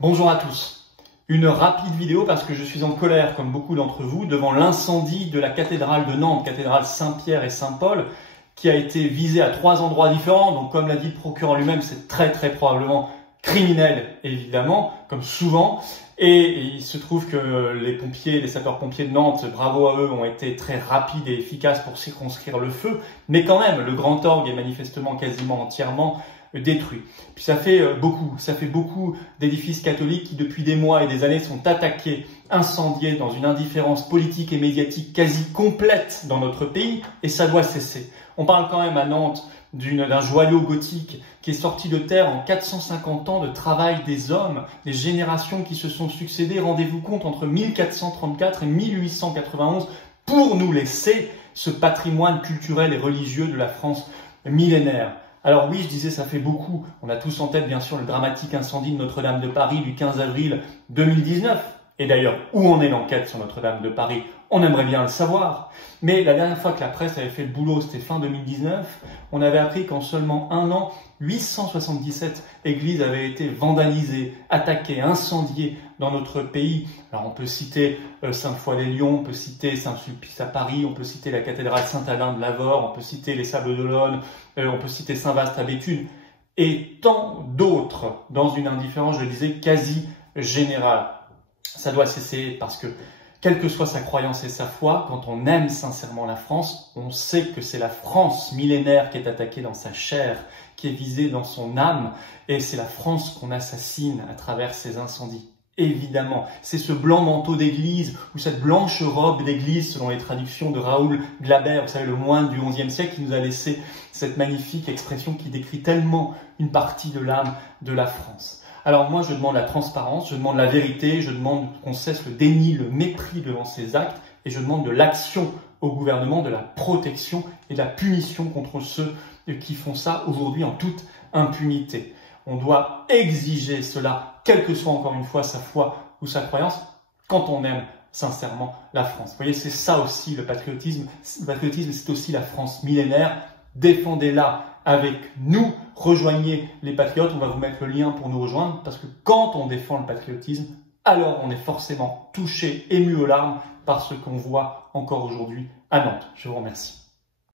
Bonjour à tous. Une rapide vidéo parce que je suis en colère, comme beaucoup d'entre vous, devant l'incendie de la cathédrale de Nantes, cathédrale Saint-Pierre et Saint-Paul, qui a été visée à 3 endroits différents. Donc, comme l'a dit le procureur lui-même, c'est très probablement criminel, évidemment, comme souvent. Et il se trouve que les sapeurs-pompiers de Nantes, bravo à eux, ont été très rapides et efficaces pour circonscrire le feu. Mais quand même, le grand orgue est manifestement quasiment entièrement détruit. Puis ça fait beaucoup d'édifices catholiques qui depuis des mois et des années sont attaqués, incendiés dans une indifférence politique et médiatique quasi complète dans notre pays, et ça doit cesser. On parle quand même à Nantes d'un joyau gothique qui est sorti de terre en 450 ans de travail des hommes, des générations qui se sont succédées, rendez-vous compte, entre 1434 et 1891, pour nous laisser ce patrimoine culturel et religieux de la France millénaire. Alors oui, je disais, ça fait beaucoup. On a tous en tête, bien sûr, le dramatique incendie de Notre-Dame de Paris du 15 avril 2019. Et d'ailleurs, où en est l'enquête sur Notre-Dame de Paris? On aimerait bien le savoir. Mais la dernière fois que la presse avait fait le boulot, c'était fin 2019. On avait appris qu'en seulement un an, 877 églises avaient été vandalisées, attaquées, incendiées dans notre pays. Alors on peut citer Sainte-Foy-les-Lyons, on peut citer Saint-Sulpice à Paris, on peut citer la cathédrale Saint-Alain de Lavore, on peut citer les Sables d'Olonne, on peut citer Saint-Vaast à Béthune, et tant d'autres dans une indifférence, je le disais, quasi générale. Ça doit cesser parce que, quelle que soit sa croyance et sa foi, quand on aime sincèrement la France, on sait que c'est la France millénaire qui est attaquée dans sa chair, qui est visée dans son âme, et c'est la France qu'on assassine à travers ces incendies. Évidemment, c'est ce blanc manteau d'église ou cette blanche robe d'église, selon les traductions de Raoul Glaber, vous savez, le moine du XIe siècle, qui nous a laissé cette magnifique expression qui décrit tellement une partie de l'âme de la France. Alors moi, je demande la transparence, je demande la vérité, je demande qu'on cesse le déni, le mépris devant ces actes, et je demande de l'action au gouvernement, de la protection et de la punition contre ceux qui font ça aujourd'hui en toute impunité. On doit exiger cela, quelle que soit encore une fois sa foi ou sa croyance, quand on aime sincèrement la France. Vous voyez, c'est ça aussi le patriotisme. Le patriotisme, c'est aussi la France millénaire. Défendez-la avec nous, rejoignez les patriotes, on va vous mettre le lien pour nous rejoindre, parce que quand on défend le patriotisme, alors on est forcément touché, ému aux larmes par ce qu'on voit encore aujourd'hui à Nantes. Je vous remercie.